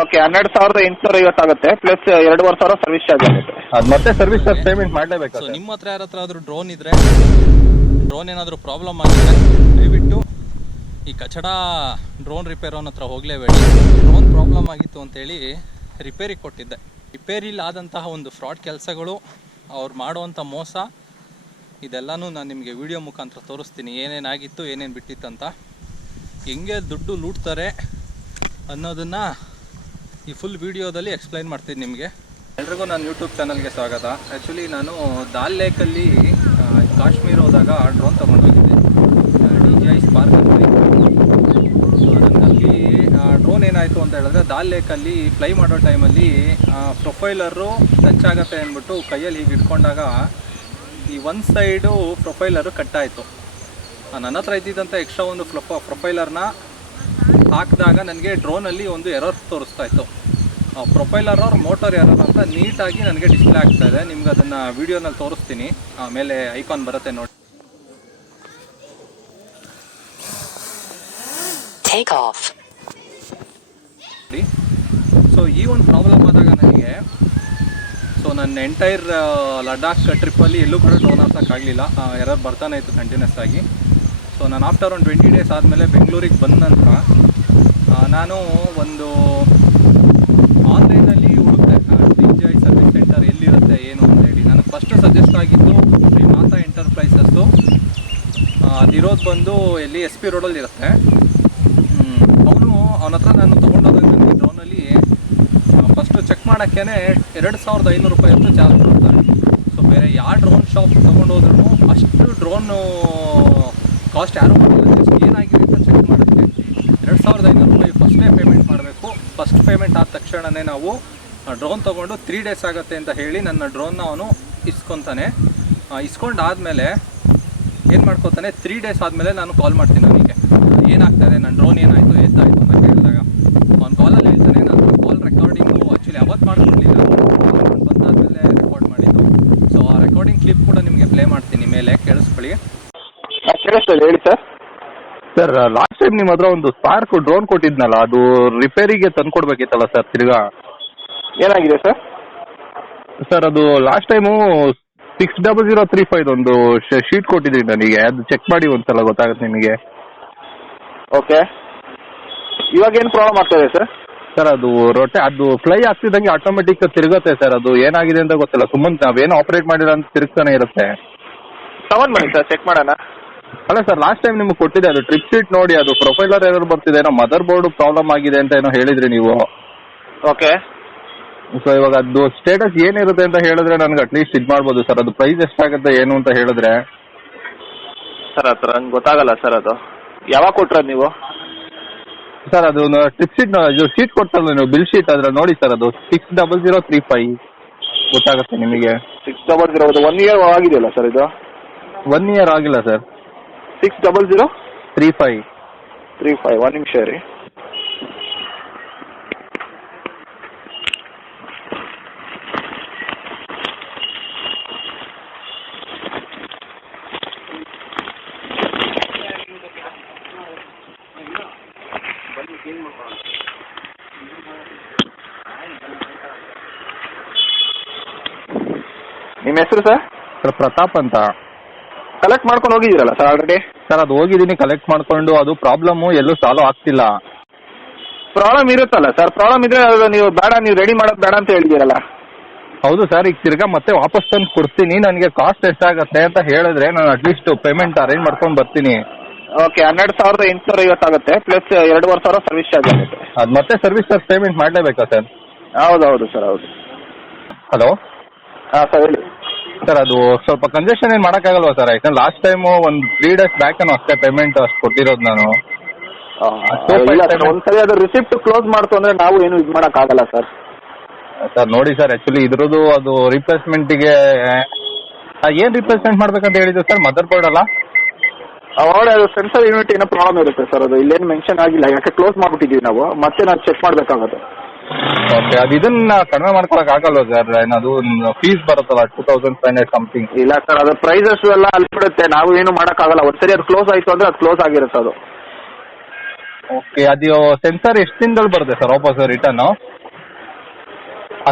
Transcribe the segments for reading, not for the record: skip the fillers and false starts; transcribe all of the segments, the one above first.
Okay 12,850 ಆಗುತ್ತೆ plus 2,500 service charge ಆಗುತ್ತೆ. ಅದು ಮತ್ತೆ ಸರ್ವಿಸ್ ಚಾರ್ಜ್ ಪೇಮೆಂಟ್ ಮಾಡಲೇಬೇಕು. ಸೊ ನಿಮ್ಮ ಹತ್ರ ಯಾರ ಹತ್ರ ಆದ್ರೂ ಡ್ರೋನ್ ಇದ್ರೆ, ಡ್ರೋನ್ ಏನಾದರೂ ಪ್ರಾಬ್ಲಮ್ ಆಗಿದ್ರೆ ದಯವಿಟ್ಟು ಈ ಕಚಡ ಡ್ರೋನ್ ರಿಪೇರೋನ್ ಹತ್ರ ಹೋಗಲೇಬೇಡಿ. ಡ್ರೋನ್ ಪ್ರಾಬ್ಲಮ್ ಆಗಿತ್ತು ಅಂತೇಳಿ ರಿಪೇರಿಗೆ ಕೊಟ್ಟಿದ್ದೆ. ರಿಪೇರಿಲಿ ಆದಂತಹ ಒಂದು ಫ್ರಾಡ್ ಕೆಲಸಗಳು, ಅವ್ರು ಮಾಡುವಂಥ ಮೋಸ, ಇದೆಲ್ಲನೂ ನಾನು ನಿಮಗೆ ವಿಡಿಯೋ ಮುಖಾಂತರ ತೋರಿಸ್ತೀನಿ. ಏನೇನಾಗಿತ್ತು, ಏನೇನು ಬಿಟ್ಟಿತ್ತಂತ, ಹೆಂಗೆ ದುಡ್ಡು ಲೂಟ್ತಾರೆ ಅನ್ನೋದನ್ನು ಈ ಫುಲ್ ವಿಡಿಯೋದಲ್ಲಿ ಎಕ್ಸ್ಪ್ಲೈನ್ ಮಾಡ್ತೀನಿ ನಿಮಗೆ. ಎಲ್ರಿಗೂ ನನ್ನ ಯೂಟ್ಯೂಬ್ ಚಾನಲ್ಗೆ ಸ್ವಾಗತ. ಆ್ಯಕ್ಚುಲಿ ನಾನು ದಾಲ್ ಲೇಕಲ್ಲಿ ಕಾಶ್ಮೀರ ಹೋದಾಗ ಡ್ರೋನ್ ತೊಗೊಂಡೋಗಿದ್ದೆ, DJI ಸ್ಪಾರ್ಕ್ ಅಂತ. ನನಗಲ್ಲಿ ಡ್ರೋನ್ ಏನಾಯಿತು ಅಂತ ಹೇಳಿದ್ರೆ, ದಾಲ್ ಲೇಕಲ್ಲಿ ಫ್ಲೈ ಮಾಡೋ ಟೈಮಲ್ಲಿ ಪ್ರೊಫೈಲರು ಟಚ್ ಆಗುತ್ತೆ ಅಂದ್ಬಿಟ್ಟು ಕೈಯಲ್ಲಿ ಹೀಗೆ ಇಟ್ಕೊಂಡಾಗ ಈ ಒಂದು ಸೈಡು ಪ್ರೊಫೈಲರು ಕಟ್ಟಾಯಿತು. ನನ್ನ ಹತ್ರ ಇದ್ದಿದ್ದಂಥ ಎಕ್ಸ್ಟ್ರಾ ಒಂದು ಪ್ರೊಫೈಲರ್ನ ಹಾಕಿದಾಗ ನನಗೆ ಡ್ರೋನಲ್ಲಿ ಒಂದು ಎರರ್ ತೋರಿಸ್ತಾ ಇತ್ತು. ಪ್ರೊಫೈಲರ್ ಅವ್ರ ಮೋಟರ್ ಎರರ್ ಅಂತ ನೀಟಾಗಿ ನನಗೆ ಡಿಸ್ಪ್ಲೇ ಆಗ್ತಾ ಇದೆ. ನಿಮ್ಗೆ ಅದನ್ನು ವಿಡಿಯೋನಲ್ಲಿ ತೋರಿಸ್ತೀನಿ, ಆಮೇಲೆ ಐಕಾನ್ ಬರುತ್ತೆ ನೋಡಿ. ಸೊ ಈ ಒಂದು ಪ್ರಾಬ್ಲಮ್ ಆದಾಗ ನನಗೆ, ಸೊ ನನ್ನ ಎಂಟೈರ್ ಲಡಾಖ್ ಟ್ರಿಪ್ಪಲ್ಲಿ ಎಲ್ಲೂ ಕೂಡ ಡ್ರೋನ್ ಹಾಕೋಕ್ಕಾಗಲಿಲ್ಲ. ಎರರ್ ಬರ್ತಾನೆ ಇತ್ತು ಕಂಟಿನ್ಯೂಸ್ ಆಗಿ. ಸೊ ನಾನು ಆಫ್ಟರ್ ಒಂದು 20 ಡೇಸ್ ಆದಮೇಲೆ ಬೆಂಗಳೂರಿಗೆ ಬಂದ ನಂತರ ನಾನು ಒಂದು ಆನ್ಲೈನಲ್ಲಿ ಹುಡುಕ್ತೆ DJI ಸರ್ವಿಸ್ ಸೆಂಟರ್ ಎಲ್ಲಿರುತ್ತೆ ಏನು ಅಂತೇಳಿ. ನನಗೆ ಫಸ್ಟು ಸಜೆಸ್ಟ್ ಆಗಿದ್ದು ಶ್ರೀಮಾತಾ ಎಂಟರ್ಪ್ರೈಸಸ್ಸು. ಅದಿರೋದು ಬಂದು ಎಲ್ಲಿ SP ರೋಡಲ್ಲಿ ಇರುತ್ತೆ. ಅವನ ಹತ್ರ ನಾನು ತೊಗೊಂಡೋದಾಗ ನನಗೆ ಡ್ರೋನಲ್ಲಿ ಫಸ್ಟು ಚೆಕ್ ಮಾಡೋಕ್ಕೇ 2,500 ರೂಪಾಯಿ ಅಂತೂ ಚಾರ್ಜ್ ಮಾಡ್ತಾರೆ. ಸೊ ಬೇರೆ ಯಾವ ಡ್ರೋನ್ ಶಾಪ್ ತೊಗೊಂಡೋದ್ರೂ ಅಷ್ಟು ಡ್ರೋನು ಕಾಸ್ಟ್ ಯಾರೂ ಮಾಡಲ್ಲ. ಜಸ್ಟ್ ಏನಾಗಿದೆ ಅಂತ ಚೆಕ್ ಮಾಡೋಕ್ಕೆ 2,500 ರೂಪಾಯಿ ಫಸ್ಟೇ ಪೇಮೆಂಟ್ ಮಾಡಬೇಕು. ಫಸ್ಟ್ ಪೇಮೆಂಟ್ ಆದ ತಕ್ಷಣವೇ ನಾವು ಡ್ರೋನ್ ತೊಗೊಂಡು 3 ಡೇಸ್ ಆಗುತ್ತೆ ಅಂತ ಹೇಳಿ ನನ್ನ ಡ್ರೋನ್ನ ಅವನು ಇಸ್ಕೊತಾನೆ. ಇಸ್ಕೊಂಡಾದಮೇಲೆ ಏನು ಮಾಡ್ಕೊತಾನೆ, 3 ಡೇಸ್ ಆದಮೇಲೆ ನಾನು ಕಾಲ್ ಮಾಡ್ತೀನಿ ಅವನಿಗೆ, ಏನಾಗ್ತಾಯಿದೆ, ನನ್ನ ಡ್ರೋನ್ ಏನಾಯಿತು, ಎದ್ದಾಯಿತು ಅಂತ ಕೇಳಿದಾಗ ಅವ್ನು ಕಾಲಲ್ಲಿ ಹೇಳ್ತಾನೆ. ನಾನು ಕಾಲ್ ರೆಕಾರ್ಡಿಂಗು ಆ್ಯಕ್ಚುಲಿ ಅವತ್ತು ಮಾಡ್ಕೊಂಡಿಲ್ಲ, ಬಂದಾದಮೇಲೆ ರೆಕಾರ್ಡ್ ಮಾಡಿದ್ದು. ಸೊ ಆ ರೆಕಾರ್ಡಿಂಗ್ ಕ್ಲಿಪ್ ಕೂಡ ನಿಮಗೆ ಪ್ಲೇ ಮಾಡ್ತೀನಿ, ಮೇಲೆ ಕೇಳಿಸ್ಕೊಳ್ಳಿ. ಕೇಳಿಸ್ತದೆ, ಹೇಳಿ ಸರ್. ಸರ್, ಲಾಸ್ಟ್ ಟೈಮ್ ನಿಮ್ಮ ಹತ್ರ ಒಂದು ಸ್ಪಾರ್ಕ್ ಡ್ರೋನ್ ಕೊಟ್ಟಿದ್ನಲ್ಲ, ಅದು ರಿಪೇರಿಗೆ ತಂದ್ಕೊಡ್ಬೇಕಿತ್ತಲ್ಲ ಸರ್ ತಿರ್ಗಾ. ಏನಾಗಿದೆ ಸರ್? ಸರ್ ಅದು ಲಾಸ್ಟ್ ಟೈಮು 60035 ಒಂದು ಶೀಟ್ ಕೊಟ್ಟಿದ್ರಿ ನನಗೆ, ಅದು ಚೆಕ್ ಮಾಡಿ ಒಂದ್ಸಲ ಗೊತ್ತಾಗುತ್ತೆ ನಿಮಗೆ. ಓಕೆ, ಇವಾಗ ಏನು ಪ್ರಾಬ್ಲಮ್ ಆಗ್ತಾಯಿದೆ ಸರ್? ಸರ್ ಅದು ಅದು ಫ್ಲೈ ಆಗ್ತಿದ್ದಂಗೆ ಆಟೋಮೆಟಿಕ್ ತಿರುಗುತ್ತೆ ಸರ್. ಅದು ಏನಾಗಿದೆ ಅಂತ ಗೊತ್ತಿಲ್ಲ, ಸುಮ್ಮನೆ ನಾವೇನು ಆಪರೇಟ್ ಮಾಡಿಲ್ಲ ಅಂತ ತಿರುಗ್ತಾನೆ ಇರುತ್ತೆ. ತಗೊಂಡ್ ಬನ್ನಿ ಸರ್, ಚೆಕ್ ಮಾಡೋಣ. ಅಲ್ಲ ಸರ್, ಲಾಸ್ಟ್ ಟೈಮ್ ನಿಮ್ಗೆ ಕೊಟ್ಟಿದೆ, ಅದು ಟ್ರಿಪ್ ಶೀಟ್ ನೋಡಿ, ಅದು ಪ್ರೊಫೈಲರ್ ಏನಾದ್ರು ಬರ್ತಿದೆ, ಏನೋ ಮದರ್ ಬೋರ್ಡ್ ಪ್ರಾಬ್ಲಮ್ ಆಗಿದೆ ಅಂತ ಏನೋ ಹೇಳಿದ್ರಿ ನೀವು. ಓಕೆ, ಸೊ ಇವಾಗ ಅದು ಸ್ಟೇಟಸ್ ಏನಿರುತ್ತೆ ಅಂತ ಹೇಳಿದ್ರೆ ನನಗೆ ಅಟ್ಲೀಸ್ಟ್ ಇದು ಮಾಡ್ಬೋದು ಸರ್. ಅದು ಪ್ರೈಸ್ ಎಷ್ಟಾಗುತ್ತೆ ಏನು ಅಂತ ಹೇಳಿದ್ರೆ. ಸರ್ ಹತ್ರ ನಂಗೆ ಗೊತ್ತಾಗಲ್ಲ ಸರ್. ಅದು ಯಾವಾಗ ಕೊಟ್ರದು ನೀವು? ಸರ್ ಅದು ಟ್ರಿಪ್ ಶೀಟ್ ಶೀಟ್ ಕೊಡ್ತಲ್ಲ ನೀವು, ಬಿಲ್ ಶೀಟ್, ಅದ್ರ ನೋಡಿ ಸರ್. ಅದು 60035 ಗೊತ್ತಾಗುತ್ತೆ ನಿಮಗೆ. 600 1 ಇಯರ್ ಆಗಿದೆಯಲ್ಲ ಸರ್ ಇದು? 1 ಇಯರ್ ಆಗಿಲ್ಲ ಸರ್. 60035 1 ನಿಮಿಷ ರೀ. ನಿಮ್ಮ ಹೆಸರು ಸರ್? ಸರ್ ಪ್ರತಾಪ್ ಅಂತ. ಕಲೆಕ್ಟ್ ಮಾಡ್ಕೊಂಡು ಹೋಗಿದ್ದೀರಲ್ಲ ಸರ್ ಆಲ್ರೆಡಿ? ಸರ್ ಅದು ಹೋಗಿದ್ದೀನಿ ಕಲೆಕ್ಟ್ ಮಾಡ್ಕೊಂಡು, ಅದು ಪ್ರಾಬ್ಲಮ್ಮು ಎಲ್ಲೂ ಸಾಲ್ವ್ ಆಗ್ತಿಲ್ಲ. ಪ್ರಾಬ್ಲಮ್ ಇರುತ್ತಲ್ಲ ಸರ್, ಪ್ರಾಬ್ಲಮ್ ಇದ್ರೆ ಅದು ನೀವು ಬೇಡ, ನೀವು ರೆಡಿ ಮಾಡೋದು ಬೇಡ ಅಂತ ಹೇಳಿದ್ದೀರಲ್ಲ. ಹೌದು ಸರ್, ಈಗ ತಿರ್ಗಾ ಮತ್ತೆ ವಾಪಸ್ ತಂದು ಕೊಡ್ತೀನಿ, ನನಗೆ ಕಾಸ್ಟ್ ಎಷ್ಟಾಗುತ್ತೆ ಅಂತ ಹೇಳಿದ್ರೆ ನಾನು ಅಟ್ಲೀಸ್ಟ್ ಪೇಮೆಂಟ್ ಅರೇಂಜ್ ಮಾಡ್ಕೊಂಡು ಬರ್ತೀನಿ. ಓಕೆ, 12,850 ಆಗುತ್ತೆ ಪ್ಲಸ್ 2,500 ಸರ್ವಿಸ್ ಚಾರ್ಜ್ ಆಗುತ್ತೆ. ಅದು ಮತ್ತೆ ಸರ್ವಿಸ್ ಚಾರ್ಜ್ ಪೇಮೆಂಟ್ ಮಾಡಲೇಬೇಕಾ ಸರ್? ಹೌದು ಸರ್, ಹೌದು. ಹಲೋ. ಹಾಂ ಸರ್, ಹೇಳಿ ಸರ್. ಅದು ಸ್ವಲ್ಪ ಕನ್ಸೆಷನ್ ಏನು ಮಾಡೋಕ್ಕಾಗಲ್ವಾ ಸರ್? ಯಾಕಂದ್ರೆ ಲಾಸ್ಟ್ ಟೈಮು ಒಂದು 3 ಡೇಸ್ ಬ್ಯಾಕ್ ಅಷ್ಟೇ ಪೇಮೆಂಟ್ ಅಷ್ಟು ಕೊಟ್ಟಿರೋದು ನಾನು. ಒಂದ್ಸರಿ ಅದು ರಿಸಿಪ್ಟ್ ಕ್ಲೋಸ್ ಮಾಡ್ತು ಅಂದ್ರೆ ನಾವು ಏನು ಇದು ಮಾಡೋಕ್ಕಾಗಲ್ಲ ಸರ್. ಸರ್ ನೋಡಿ ಸರ್, ಆ್ಯಕ್ಚುಲಿ ಇದ್ರದ್ದು ಅದು ರಿಪ್ಲೇಸ್ಮೆಂಟಿಗೆ ಏನು ರಿಪ್ಲೇಸ್ಮೆಂಟ್ ಮಾಡ್ಬೇಕಂತ ಹೇಳಿದ್ರು ಸರ್? ಮದರ್ ಬೋರ್ಡ್ ಅಲ್ಲ? ಅವಾಗ ಅದು ಸೆನ್ಸರ್ ಯೂನಿಟ್ ಏನೋ ಪ್ರಾಬ್ಲಮ್ ಇರುತ್ತೆ ಸರ್. ಅದು ಇಲ್ಲೇನು ಮೆನ್ಷನ್ ಆಗಿಲ್ಲ, ಯಾಕೆ ಕ್ಲೋಸ್ ಮಾಡ್ಬಿಟ್ಟಿದ್ದೀವಿ ನಾವು, ಮತ್ತೆ ನಾವು ಚೆಕ್ ಮಾಡಬೇಕಾಗುತ್ತೆ. ಓಕೆ, ಅದು ಇದನ್ನ ಕಡಿಮೆ ಮಾಡ್ಕೊಳಕ್ ಆಗಲ್ವಾ ಸರ್? ಏನದು ಫೀಸ್ ಬರುತ್ತಲ್ಲ 2,500 ಸಮಥಿಂಗ್? ಇಲ್ಲ ಸರ್, ಅದು ಪ್ರೈಸಸ್ ಎಲ್ಲ ಅಲ್ಲಿ ಬಿಡುತ್ತೆ, ನಾವು ಏನು ಮಾಡೋಕ್ಕಾಗಲ್ಲ. ಒಂದ್ಸರಿ ಅದು ಕ್ಲೋಸ್ ಆಯಿತು ಅಂದ್ರೆ ಅದು ಕ್ಲೋಸ್ ಆಗಿರುತ್ತೆ ಅದು. ಓಕೆ, ಅದು ಸೆನ್ಸರ್ ಎಷ್ಟು ದಿನದಲ್ಲಿ ಬರುತ್ತೆ ಸರ್ ವಾಪಸ್ ರಿಟರ್ನು?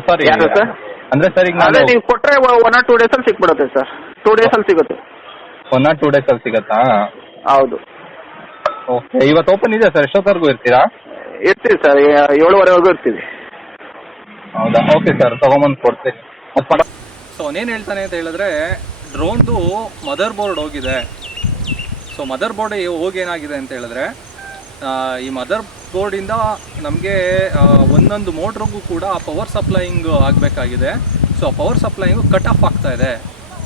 ಸಾರಿ ಯಾರು ಸರ್? ಅಂದರೆ ಸರ್ ಈಗ ಅದೇ ನೀವು ಕೊಟ್ಟರೆ 1 or 2 ಡೇಸಲ್ಲಿ ಸಿಕ್ಬಿಡುತ್ತೆ ಸರ್. 2 ಡೇಸಲ್ಲಿ ಸಿಗುತ್ತೆ. 1 or 2 ಡೇಸಲ್ಲಿ ಸಿಗುತ್ತಾ? ಹೌದು. ಓಕೆ, ಇವತ್ತು ಓಪನ್ ಇದೆ ಸರ್, ಎಷ್ಟೊತ್ತವರೆಗೂ ಇರ್ತೀರಾ? ಇರ್ತೀವಿ ಸರ್, 7:30ವರೆಗೂ ಇರ್ತೀವಿ. ಹೌದಾ, ಓಕೆ ಸರ್, ತೊಗೊಂಬಂದು ಕೊಡ್ತೀನಿ. ಸೊ ಅವನೇನು ಹೇಳ್ತಾನೆ ಅಂತ ಹೇಳಿದ್ರೆ, ಡ್ರೋನ್ದು ಮದರ್ ಬೋರ್ಡ್ ಹೋಗಿದೆ. ಸೊ ಮದರ್ ಬೋರ್ಡ್ ಹೋಗಿ ಏನಾಗಿದೆ ಅಂತ ಹೇಳಿದ್ರೆ, ಈ ಮದರ್ ಬೋರ್ಡಿಂದ ನಮಗೆ ಒಂದೊಂದು ಮೋಟ್ರಿಗೂ ಕೂಡ ಪವರ್ ಸಪ್ಲೈಯಿಂಗ್ ಆಗಬೇಕಾಗಿದೆ. ಸೊ ಆ ಪವರ್ ಸಪ್ಲೈಯಿಂಗು ಕಟ್ ಆಫ್ ಆಗ್ತಾ ಇದೆ.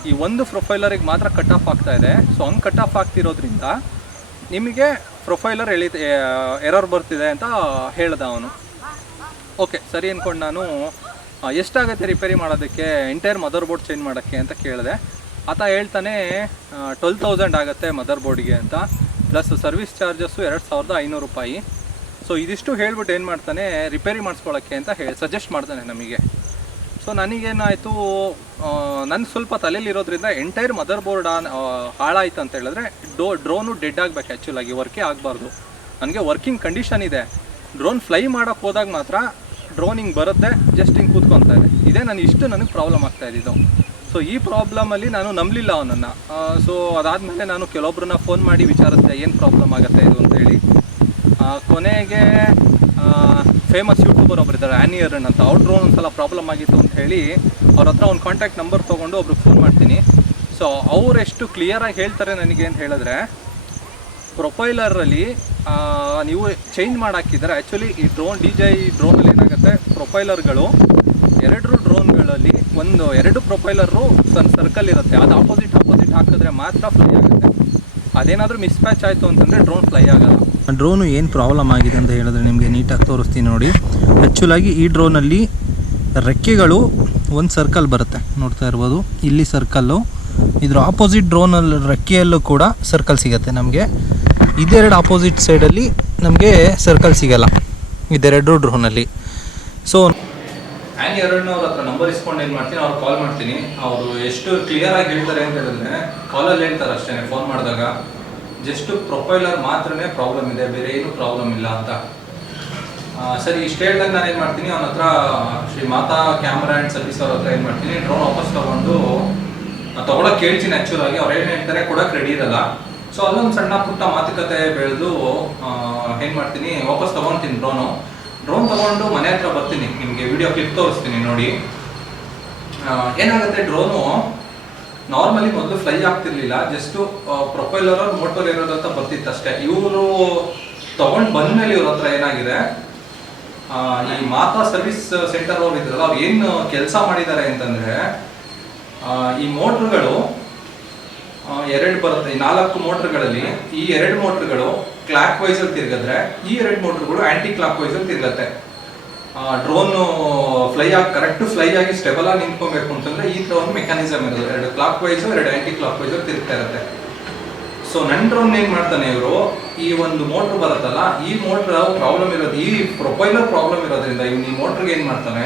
ಈ ಒಂದು ಪ್ರೊಫೈಲರಿಗೆ ಮಾತ್ರ ಕಟ್ ಆಫ್ ಆಗ್ತಾ ಇದೆ. ಸೊ ಹಂಗೆ ಕಟ್ ಆಫ್ ಆಗ್ತಿರೋದ್ರಿಂದ ನಿಮಗೆ ಪ್ರೊಫೈಲರ್ ಎರರ್ ಬರ್ತಿದೆ ಅಂತ ಹೇಳ್ದ ಅವನು. ಓಕೆ ಸರಿ ಅಂದ್ಕೊಂಡು ನಾನು ಎಷ್ಟಾಗುತ್ತೆ ರಿಪೇರಿ ಮಾಡೋದಕ್ಕೆ, ಎಂಟೈರ್ ಮದರ್ ಬೋರ್ಡ್ ಚೇಂಜ್ ಮಾಡೋಕ್ಕೆ ಅಂತ ಕೇಳಿದೆ. ಆತ ಹೇಳ್ತಾನೆ 12,000 ಆಗುತ್ತೆ ಮದರ್ ಬೋರ್ಡಿಗೆ ಅಂತ, ಪ್ಲಸ್ ಸರ್ವಿಸ್ ಚಾರ್ಜಸ್ಸು 2,500 ರೂಪಾಯಿ. ಸೊ ಇದಿಷ್ಟು ಹೇಳ್ಬಿಟ್ಟು ಏನು ಮಾಡ್ತಾನೆ, ರಿಪೇರಿ ಮಾಡಿಸ್ಕೊಳ್ಳೋಕ್ಕೆ ಅಂತ ಸಜೆಸ್ಟ್ ಮಾಡ್ತಾನೆ ನಮಗೆ. ಸೊ ನನಗೇನಾಯಿತು, ನನ್ನ ಸ್ವಲ್ಪ ತಲೆಯಲ್ಲಿರೋದ್ರಿಂದ ಎಂಟೈರ್ ಮದರ್ ಬೋರ್ಡ್ ಹಾಳಾಯ್ತು ಅಂತ ಹೇಳಿದ್ರೆ ಡ್ರೋನು ಡೆಡ್ ಆಗಬೇಕು, ಆ್ಯಕ್ಚುಲಾಗಿ ವರ್ಕೇ ಆಗಬಾರ್ದು. ನನಗೆ ವರ್ಕಿಂಗ್ ಕಂಡೀಷನ್ ಇದೆ. ಡ್ರೋನ್ ಫ್ಲೈ ಮಾಡೋಕ್ಕೆ ಹೋದಾಗ ಮಾತ್ರ ಡ್ರೋನ್ ಹಿಂಗೆ ಬರುತ್ತೆ, ಜಸ್ಟ್ ಹಿಂಗೆ ಕೂತ್ಕೊತಾ ಇದೆ. ಇದೇ ನನಗೆ ಪ್ರಾಬ್ಲಮ್ ಆಗ್ತಾ ಇದ್ದಿದ್ದು. ಸೊ ಈ ಪ್ರಾಬ್ಲಮಲ್ಲಿ ನಾನು ನಂಬಲಿಲ್ಲ ಅವನನ್ನು. ಸೊ ಅದಾದಮೇಲೆ ನಾನು ಕೆಲವೊಬ್ಬರನ್ನ ಫೋನ್ ಮಾಡಿ ವಿಚಾರಿಸಿದೆ, ಏನು ಪ್ರಾಬ್ಲಮ್ ಆಗುತ್ತೆ ಇದು ಅಂತೇಳಿ. ಕೊನೆಗೆ ಫೇಮಸ್ ಯೂಟ್ಯೂಬರ್ ಒಬ್ರು ಇದ್ದಾರೆ, ಆ್ಯನಿಯರನ್ ಅಂತ, ಅವ್ರ ಡ್ರೋನ್ ಒಂದ್ಸಲ ಪ್ರಾಬ್ಲಮ್ ಆಗಿತ್ತು ಅಂತ ಹೇಳಿ ಅವ್ರ ಹತ್ರ ಒಂದು ಕಾಂಟ್ಯಾಕ್ಟ್ ನಂಬರ್ ತೊಗೊಂಡು ಒಬ್ರಿಗೆ ಫೋನ್ ಮಾಡ್ತೀನಿ. ಸೊ ಅವರೆಷ್ಟು ಕ್ಲಿಯರಾಗಿ ಹೇಳ್ತಾರೆ ನನಗೆ ಅಂತ ಹೇಳಿದ್ರೆ, ಪ್ರೊಫೈಲರಲ್ಲಿ ನೀವು ಚೇಂಜ್ ಮಾಡಾಕಿದ್ರೆ ಆ್ಯಕ್ಚುಲಿ ಈ ಡ್ರೋನಲ್ಲಿ ಏನಾಗುತ್ತೆ, ಪ್ರೊಫೈಲರ್ಗಳು 2 ಡ್ರೋನ್ಗಳಲ್ಲಿ 2 ಪ್ರೊಫೈಲರು ಸರ್ಕಲ್ ಇರುತ್ತೆ. ಅದು ಆಪೋಸಿಟ್ ಹಾಕಿದ್ರೆ ಮಾತ್ರ ಫ್ಲೈ ಆಗುತ್ತೆ. ಅದೇನಾದರೂ ಮಿಸ್ಮ್ಯಾಚ್ ಆಯಿತು ಅಂತಂದರೆ ಡ್ರೋನ್ ಫ್ಲೈ ಆಗಲ್ಲ. ಡ್ರೋನು ಏನು ಪ್ರಾಬ್ಲಮ್ ಆಗಿದೆ ಅಂತ ಹೇಳಿದ್ರೆ ನಿಮಗೆ ನೀಟಾಗಿ ತೋರಿಸ್ತೀನಿ ನೋಡಿ. ಆ್ಯಕ್ಚುಲಾಗಿ ಈ ಡ್ರೋನಲ್ಲಿ ರೆಕ್ಕೆಗಳು ಒಂದು ಸರ್ಕಲ್ ಬರುತ್ತೆ, ನೋಡ್ತಾ ಇರ್ಬೋದು ಇಲ್ಲಿ ಸರ್ಕಲ್ಲು. ಇದ್ರ ಆಪೋಸಿಟ್ ಡ್ರೋನಲ್ಲಿ ರೆಕ್ಕೆಯಲ್ಲೂ ಕೂಡ ಸರ್ಕಲ್ ಸಿಗುತ್ತೆ ನಮಗೆ. ಇದೆರಡು ಆಪೋಸಿಟ್ ಸೈಡಲ್ಲಿ ನಮಗೆ ಸರ್ಕಲ್ ಸಿಗಲ್ಲ ಇದೆರಡು ಡ್ರೋನಲ್ಲಿ. ಸೊ ಆ್ಯನಿಯರನ್ನವ್ರ ಹತ್ರ ನಂಬರ್ ಇಸ್ಕೊಂಡು ಏನು ಮಾಡ್ತೀನಿ, ಅವ್ರು ಕಾಲ್ ಮಾಡ್ತೀನಿ. ಅವರು ಎಷ್ಟು ಕ್ಲಿಯರಾಗಿ ಹೇಳ್ತಾರೆ ಅಂತ ಹೇಳಿದ್ರೆ, ಕಾಲಲ್ಲಿ ಹೇಳ್ತಾರೆ ಅಷ್ಟೇ, ಫೋನ್ ಮಾಡಿದಾಗ ಜಸ್ಟ್ ಪ್ರೊಫೈಲರ್ ಮಾತ್ರನೇ ಪ್ರಾಬ್ಲಮ್ ಇದೆ, ಬೇರೆ ಏನೂ ಪ್ರಾಬ್ಲಮ್ ಇಲ್ಲ ಅಂತ. ಸರಿ ಇಷ್ಟು ಹೇಳ್ದಾಗ ನಾನು ಏನು ಮಾಡ್ತೀನಿ, ಅವನ ಹತ್ರ Shri Mata camera and service ಅವ್ರ ಹತ್ರ ಏನು ಮಾಡ್ತೀನಿ, ಡ್ರೋನ್ ವಾಪಸ್ ತೊಗೊಳಕ್ಕೆ ಕೇಳ್ತೀನಿ. ಆ್ಯಕ್ಚುಲಾಗಿ ಅವ್ರು ಏನು ಹೇಳ್ತಾರೆ, ಕೊಡೋಕ್ಕೆ ರೆಡಿ ಇರಲ್ಲ. ಸೊ ಅಲ್ಲೊಂದು ಸಣ್ಣ ಪುಟ್ಟ ಮಾತುಕತೆ ಬೆಳೆದು ಏನು ಮಾಡ್ತೀನಿ, ವಾಪಸ್ ತೊಗೊಳ್ತೀನಿ ಡ್ರೋನ್ ತೊಗೊಂಡು ಮನೆ ಹತ್ರ ಬರ್ತೀನಿ. ನಿಮಗೆ ವಿಡಿಯೋ ಕ್ಲಿಪ್ ತೋರಿಸ್ತೀನಿ ನೋಡಿ. ಏನಾಗುತ್ತೆ, ಡ್ರೋನು ನಾರ್ಮಲಿ ಮೊದಲು ಫ್ಲೈ ಆಗ್ತಿರ್ಲಿಲ್ಲ, ಜಸ್ಟು ಪ್ರೊಫೈಲರ್ ಮೋಟರ್ ಇರೋದಂತ ಬರ್ತಿತ್ತು ಅಷ್ಟೇ. ಇವರು ತೊಗೊಂಡು ಬಂದಮೇಲೆ ಇವ್ರ ಹತ್ರ ಏನಾಗಿದೆ, ಈ ಮಾತಾ ಸರ್ವಿಸ್ ಸೆಂಟರ್ ಅವ್ರು ಇದ್ರಲ್ಲ, ಅವ್ರು ಏನು ಕೆಲಸ ಮಾಡಿದ್ದಾರೆ ಅಂತಂದರೆ, ಈ ಮೋಟ್ರುಗಳು 2 ಬರುತ್ತೆ. ಈ 4 ಮೋಟ್ರುಗಳಲ್ಲಿ ಈ 2 ಮೋಟ್ರುಗಳು ಕ್ಲಾಕ್ ವೈಸಲ್ಲಿ ತಿರುಗಿದ್ರೆ, ಈ 2 ಮೋಟ್ರುಗಳು ಆ್ಯಂಟಿ ಕ್ಲಾಕ್ ವೈಸಲ್ಲಿ ತಿರುಗತ್ತೆ. ಡ್ರೋನು ಕರೆಕ್ಟ್ ಫ್ಲೈ ಆಗಿ ಸ್ಟೆಬಲ್ ಆಗಿ ನಿಂತ್ಕೊಬೇಕು ಅಂತಂದ್ರೆ ಈ ಥರ ಒಂದು ಮೆಕ್ಯಾನಿಸಮ್ ಇರೋದು. 2 ಕ್ಲಾಕ್ ವೈಸು 2 ಆ್ಯಂಟಿ ಕ್ಲಾಕ್ ವೈಸಲ್ಲಿ ತಿರುಗ್ತಾ ಇರುತ್ತೆ. ಸೊ ನನ್ನ ಡ್ರೋನ್ ಏನು ಮಾಡ್ತಾನೆ, ಇವರು ಈ ಒಂದು ಮೋಟ್ರ್ ಬರುತ್ತಲ್ಲ, ಈ ಮೋಟ್ರ್ ಪ್ರಾಬ್ಲಮ್ ಇರೋದು, ಈ ಪ್ರೊಫೈಲರ್ ಪ್ರಾಬ್ಲಮ್ ಇರೋದ್ರಿಂದ ಈ ಮೋಟ್ರಿಗೆ ಏನು ಮಾಡ್ತಾನೆ,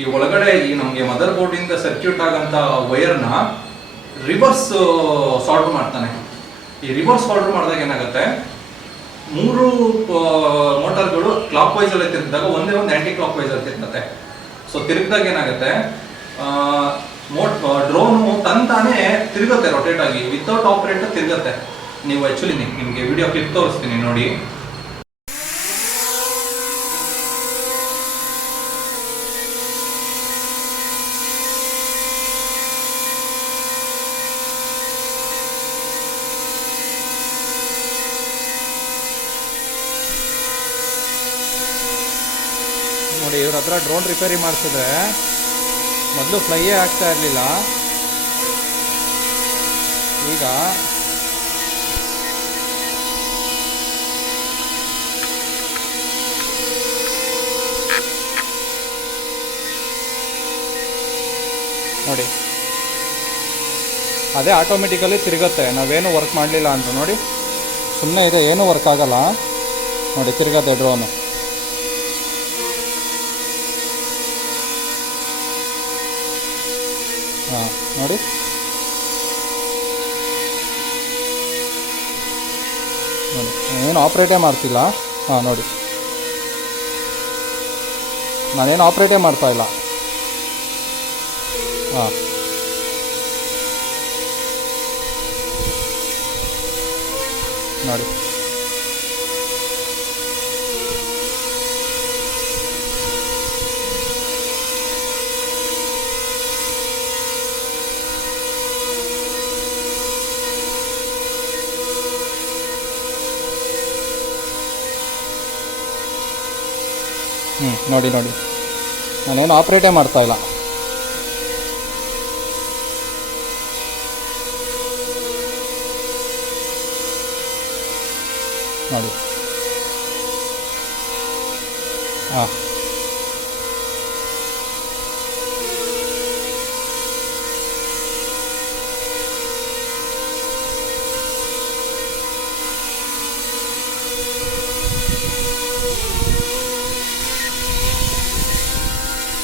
ಈ ಒಳಗಡೆ ಈ ನಮಗೆ ಮದರ್ ಬೋರ್ಡಿಂದ ಸರ್ಕ್ಯೂಟ್ ಆಗಂತ ವೈರ್ನ ರಿವರ್ಸ್ ಸಾಲ್ವ್ ಮಾಡ್ತಾನೆ. ಈ ರಿವರ್ಸ್ ಸಾಲ್ವ್ ಮಾಡಿದಾಗ ಏನಾಗುತ್ತೆ, 3 ಮೋಟರ್ಗಳು ಕ್ಲಾಕ್ ವೈಸಲ್ಲಿ ತಿರುಗಿದಾಗ ಒಂದೇ ಒಂದು ಆ್ಯಂಟಿ ಕ್ಲಾಕ್ ವೈಸಲ್ಲಿ ತಿರುಗುತ್ತೆ. ಸೊ ತಿರುಗಿದಾಗ ಏನಾಗುತ್ತೆ, ಡ್ರೋನು ತಾನೇ ತಿರುಗುತ್ತೆ, ರೊಟೇಟ್ ಆಗಿ ವಿತೌಟ್ ಆಪರೇಟರ್ ತಿರುಗುತ್ತೆ. ನೀವು ಆ್ಯಕ್ಚುಲಿ ನಿಮಗೆ ವಿಡಿಯೋ ಕ್ಲಿಪ್ ತೋರಿಸ್ತೀನಿ ನೋಡಿ. ನೋಡಿ, ಇವ್ರ ಹತ್ರ ಡ್ರೋನ್ ರಿಪೇರಿ ಮಾಡಿಸಿದ್ರೆ ಮೊದಲು ಫ್ಲೈಯೇ ಆಗ್ತಾ ಇರಲಿಲ್ಲ. ಈಗ ನೋಡಿ, ಅದೇ ಆಟೋಮೆಟಿಕಲಿ ತಿರುಗುತ್ತೆ, ನಾವೇನು ವರ್ಕ್ ಮಾಡಲಿಲ್ಲ ಅಂತ. ನೋಡಿ, ಸುಮ್ಮನೆ ಇದೆ, ಏನೂ ವರ್ಕ್ ಆಗಲ್ಲ. ನೋಡಿ, ತಿರುಗತ್ತೆ ಡ್ರೋನು. ನೋಡಿ, ಏನು ಆಪ್ರೇಟೇ ಮಾಡ್ತಿಲ್ಲ. ಹಾಂ ನೋಡಿ, ನಾನೇನು ಆಪ್ರೇಟೇ ಮಾಡ್ತಾ ಇಲ್ಲ. ಹಾಂ ನೋಡಿ, ನೋಡಿ ನೋಡಿ, ನಾನೇನು ಆಪ್ರೇಟೇ ಮಾಡ್ತಾ ಇಲ್ಲ. ನೋಡಿ, ಹಾಂ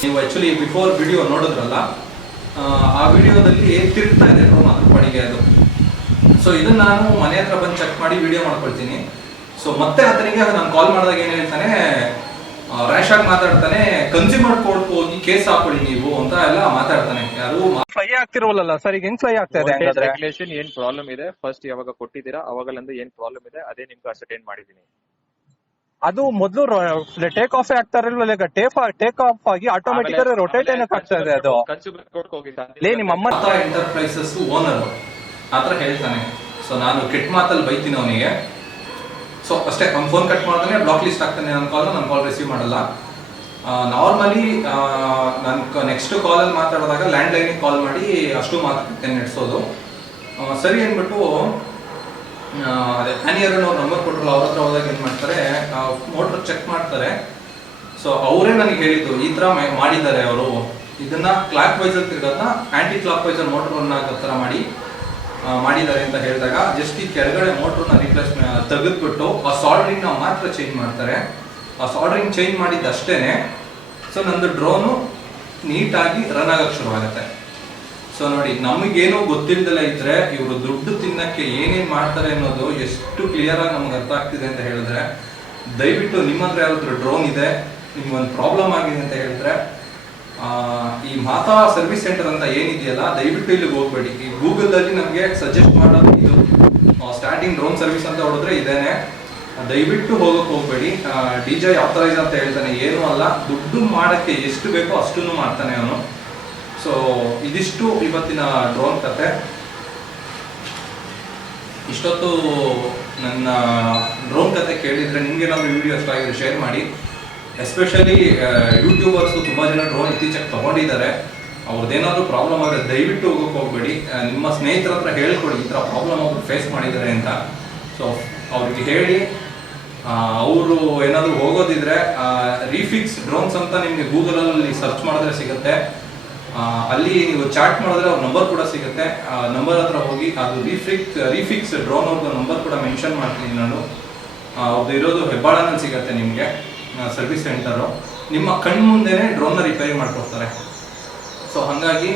ನೀವು ಆ್ಯಕ್ಚುಲಿ ಬಿಫೋರ್ ವಿಡಿಯೋ ನೋಡಿದ್ರಲ್ಲ, ಆ ವಿಡಿಯೋದಲ್ಲಿ ತಿರುಗ್ತಾ ಇದೆ ಡ್ರೋನ್ ಅದ್ರ ಪಡಿಗೆ ಅದು. ಸೊ ಇದನ್ನು ನಾನು ಮನೆ ಹತ್ರ ಬಂದು ಚೆಕ್ ಮಾಡಿ ವಿಡಿಯೋ ಮಾಡ್ಕೊಳ್ತೀನಿ. ಸೊ ಮತ್ತೆ ಆತನಿಗೆ ನಾನು ಕಾಲ್ ಮಾಡಿದಾಗ ಏನು ಹೇಳ್ತಾನೆ, ರ್ಯಾಶ್ ಆಗಿ ಮಾತಾಡ್ತಾನೆ, ಕನ್ಸ್ಯೂಮರ್ ಕೋರ್ಟ್ ಹೋಗಿ ಕೇಸ್ ಹಾಕೊಳ್ಳಿ ನೀವು ಅಂತ ಎಲ್ಲ ಮಾತಾಡ್ತಾನೆ. ಯಾರು ಫ್ಲೈ ಆಗ್ತಿರೋಲ್ಲ ಸರ್, ಈಗ ಹೆಂಗ್ ಫ್ಲೈ ಆಗ್ತಾ ಇದೆ? ರೆಗ್ಯುಲೇಷನ್ ಏನ್ ಪ್ರಾಬ್ಲಮ್ ಇದೆ, ಫಸ್ಟ್ ಯಾವಾಗ ಕೊಟ್ಟಿದ್ದೀರಾ ಅವಾಗಲಿಂದ ಏನ್ ಪ್ರಾಬ್ಲಮ್ ಇದೆ ಅದೇ ನಿಮ್ಗೆ ಅಸರ್ಟೈನ್ ಮಾಡಿದೀನಿ. ಅದು ಮೊದಲು ಟೇಕ್ ಆಫ್ ಆಗ್ತಾ ಇರಲಿಲ್ಲ, ಈಗ ಟೇಕ್ ಆಫ್ ಆಗಿ ಆಟೋಮೆಟಿಕ್ ರೊಟೇಟ್ ಏನಕ್ಕೆ ಆಗ್ತಾ ಇದೆ ಅದು? ಕನ್ಸ್ಯೂಮರ್ ಕೋರ್ಟ್ ಹೋಗಿದ್ದ ನಿಮ್ಮ ಅಮ್ಮ ಎಂಟರ್ಪ್ರೈಸಸ್ ಓನರ್ ಆತರ ಹೇಳ್ತಾನೆ. ಸೊ ನಾನು ಕೆಟ್ಟ ಮಾತಲ್ಲಿ ಬೈತೀನಿ ಅವನಿಗೆ. ಸೊ ಅಷ್ಟೇ, ಅವ್ನು ಫೋನ್ ಕಟ್ ಮಾಡ್ತಾನೆ, ಬ್ಲಾಕ್ ಲಿಸ್ಟ್ ಆಗ್ತಾನೆ ನನ್ನ ಕಾಲ್ ರಿಸೀವ್ ಮಾಡಲ್ಲ. ನಾರ್ಮಲಿ ನಾನು ನೆಕ್ಸ್ಟ್ ಕಾಲಲ್ಲಿ ಮಾತಾಡಿದಾಗ ಲ್ಯಾಂಡ್ ಲೈನಿಗೆ ಕಾಲ್ ಮಾಡಿ ಅಷ್ಟು ಮಾತಾಡ್ತೇನೆ ನಡೆಸೋದು. ಸರಿ ಅಂದ್ಬಿಟ್ಟು ಅದೇ ಮ್ಯಾನಿಯರ್ ಅವ್ರು ನಂಬರ್ ಕೊಟ್ಟರು, ಅವ್ರ ಹತ್ರ ಹೋದಾಗ ಏನು ಮಾಡ್ತಾರೆ, ಮೋಟ್ರ್ ಚೆಕ್ ಮಾಡ್ತಾರೆ. ಸೊ ಅವರೇ ನನಗೆ ಹೇಳಿದ್ದು ಈ ಥರ ಮಾಡಿದ್ದಾರೆ ಅವರು, ಇದನ್ನ ಕ್ಲಾಕ್ ವೈಸಲ್ಲಿ ತಿರ್ಗೋದನ್ನ ಆಂಟಿ ಕ್ಲಾಕ್ ವೈಸಲ್ಲಿ ಮೋಟ್ರ್ ರನ್ ಆಗೋ ಥರ ಮಾಡಿದ್ದಾರೆ ಅಂತ ಹೇಳಿದಾಗ ಜಸ್ಟ್ ಈ ಕೆಳಗಡೆ ಮೋಟ್ರನ್ನ ರಿಪ್ಲೇಸ್ ತೆಗೆದ್ಬಿಟ್ಟು ಆ ಸಾಲ್ಡ್ರಿಂಗ್ನ ಮಾತ್ರ ಚೇಂಜ್ ಮಾಡ್ತಾರೆ. ಆ ಸಾಲ್ಡ್ರಿಂಗ್ ಚೇಂಜ್ ಮಾಡಿದ್ದಷ್ಟೇನೆ ಸೊ ನಂದು ಡ್ರೋನು ನೀಟಾಗಿ ರನ್ ಆಗಕ್ಕೆ ಶುರುವಾಗುತ್ತೆ. ಸೊ ನೋಡಿ, ನಮಗೇನೋ ಗೊತ್ತಿಲ್ಲದಲ್ಲ ಇದ್ರೆ ಇವರು ದುಡ್ಡು ತಿನ್ನಕ್ಕೆ ಏನೇನು ಮಾಡ್ತಾರೆ ಅನ್ನೋದು ಎಷ್ಟು ಕ್ಲಿಯರ್ ಆಗಿ ನಮ್ಗೆ ಅರ್ಥ ಆಗ್ತಿದೆ ಅಂತ ಹೇಳಿದ್ರೆ, ದಯವಿಟ್ಟು ನಿಮ್ಮ ಹತ್ರ ಯಾವ್ದಾದ್ರು ಡ್ರೋನ್ ಇದೆ, ನಿಮ್ಗೊಂದು ಪ್ರಾಬ್ಲಮ್ ಆಗಿದೆ ಅಂತ ಹೇಳಿದ್ರೆ ಈ ಮಾತಾ ಸರ್ವಿಸ್ ಸೆಂಟರ್ ಅಂತ ಏನಿದೆಯಲ್ಲ, ದಯವಿಟ್ಟು ಇಲ್ಲಿಗೆ ಹೋಗ್ಬೇಡಿ. ಈ ಗೂಗಲಲ್ಲಿ ನಮಗೆ ಸಜೆಸ್ಟ್ ಮಾಡೋದು ಇದು, ಸ್ಟಾರ್ಟಿಂಗ್ ಡ್ರೋನ್ ಸರ್ವಿಸ್ ಅಂತ ಹೊಡೆದ್ರೆ ಇದೇನೆ. ದಯವಿಟ್ಟು ಹೋಗೋಕೆ ಹೋಗ್ಬೇಡಿ. DJ ಆಥರೈಸ್ ಅಂತ ಹೇಳ್ತಾನೆ, ಏನೂ ಅಲ್ಲ, ದುಡ್ಡು ಮಾಡೋಕ್ಕೆ ಎಷ್ಟು ಬೇಕೋ ಅಷ್ಟನ್ನು ಮಾಡ್ತಾನೆ ಅವನು. ಸೊ ಇದಿಷ್ಟು ಇವತ್ತಿನ ಡ್ರೋನ್ ಕತೆ. ಇಷ್ಟೊತ್ತು ನನ್ನ ಡ್ರೋನ್ ಕತೆ ಕೇಳಿದರೆ ನಿಮ್ಗೇನಾದ್ರು ವಿಡಿಯೋ ಇಷ್ಟ ಆಗಿದ್ರೆ ಶೇರ್ ಮಾಡಿ. ಎಸ್ಪೆಷಲಿ ಯೂಟ್ಯೂಬರ್ಸು ತುಂಬ ಜನ ಡ್ರೋನ್ ಇತ್ತೀಚೆಗೆ ತೊಗೊಂಡಿದ್ದಾರೆ. ಅವ್ರದ್ದೇನಾದ್ರೂ ಪ್ರಾಬ್ಲಮ್ ಆದರೆ ದಯವಿಟ್ಟು ಹೋಗೋಕೆ ಹೋಗ್ಬೇಡಿ. ನಿಮ್ಮ ಸ್ನೇಹಿತರ ಹತ್ರ ಹೇಳ್ಕೊಡಿ ಈ ಥರ ಪ್ರಾಬ್ಲಮ್ ಅವರು ಫೇಸ್ ಮಾಡಿದ್ದಾರೆ ಅಂತ. ಸೊ ಅವ್ರಿಗೆ ಹೇಳಿ, ಅವರು ಏನಾದರೂ ಹೋಗೋದಿದ್ರೆ ರೀಫಿಕ್ಸ್ ಡ್ರೋನ್ಸ್ ಅಂತ ನಿಮಗೆ ಗೂಗಲಲ್ಲಿ ಸರ್ಚ್ ಮಾಡಿದ್ರೆ ಸಿಗುತ್ತೆ. ಅಲ್ಲಿ ನೀವು ಚಾಟ್ ಮಾಡಿದ್ರೆ ಅವ್ರ ನಂಬರ್ ಕೂಡ ಸಿಗುತ್ತೆ. ನಂಬರ್ ಹತ್ರ ಹೋಗಿ, ಅದು ರೀಫಿಕ್ಸ್ ಡ್ರೋನ್ ಅವ್ರದ್ದು ನಂಬರ್ ಕೂಡ ಮೆನ್ಷನ್ ಮಾಡ್ತೀನಿ ನಾನು. ಅವ್ರದ್ದು ಇರೋದು ಹೆಬ್ಬಾಳನಲ್ಲಿ ಸಿಗುತ್ತೆ ನಿಮಗೆ ಸರ್ವಿಸ್ ಸೆಂಟರು. ನಿಮ್ಮ ಕಣ್ಣು ಮುಂದೆನೇ ಡ್ರೋನ್ನ ರಿಪೇರಿ ಮಾಡ್ಕೊಡ್ತಾರೆ. ಸೊ ಹಾಗಾಗಿ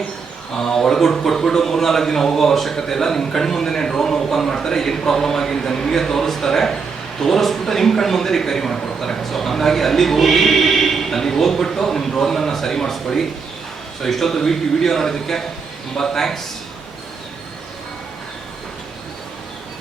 ಕೊಟ್ಬಿಟ್ಟು 3-4 ದಿನ ಹೋಗೋ ಅವಶ್ಯಕತೆ ಇಲ್ಲ. ನಿಮ್ಮ ಕಣ್ಣು ಮುಂದೆನೇ ಡ್ರೋನ್ ಓಪನ್ ಮಾಡ್ತಾರೆ, ಏನು ಪ್ರಾಬ್ಲಮ್ ಆಗಿದೆ ಅಂತ ನಿಮಗೆ ತೋರಿಸ್ಬಿಟ್ಟು ನಿಮ್ಮ ಕಣ್ಣು ಮುಂದೆ ರಿಪೇರಿ ಮಾಡ್ಕೊಡ್ತಾರೆ. ಸೊ ಹಾಗಾಗಿ ಅಲ್ಲಿಗೆ ಹೋಗ್ಬಿಟ್ಟು ನಿಮ್ಮ ಡ್ರೋನನ್ನು ಸರಿ ಮಾಡಿಸ್ಕೊಳ್ಳಿ. ಸೊ ಇಷ್ಟೊತ್ತು ವಿಡಿಯೋ ನೋಡೋದಕ್ಕೆ ತುಂಬ ಥ್ಯಾಂಕ್ಸ್.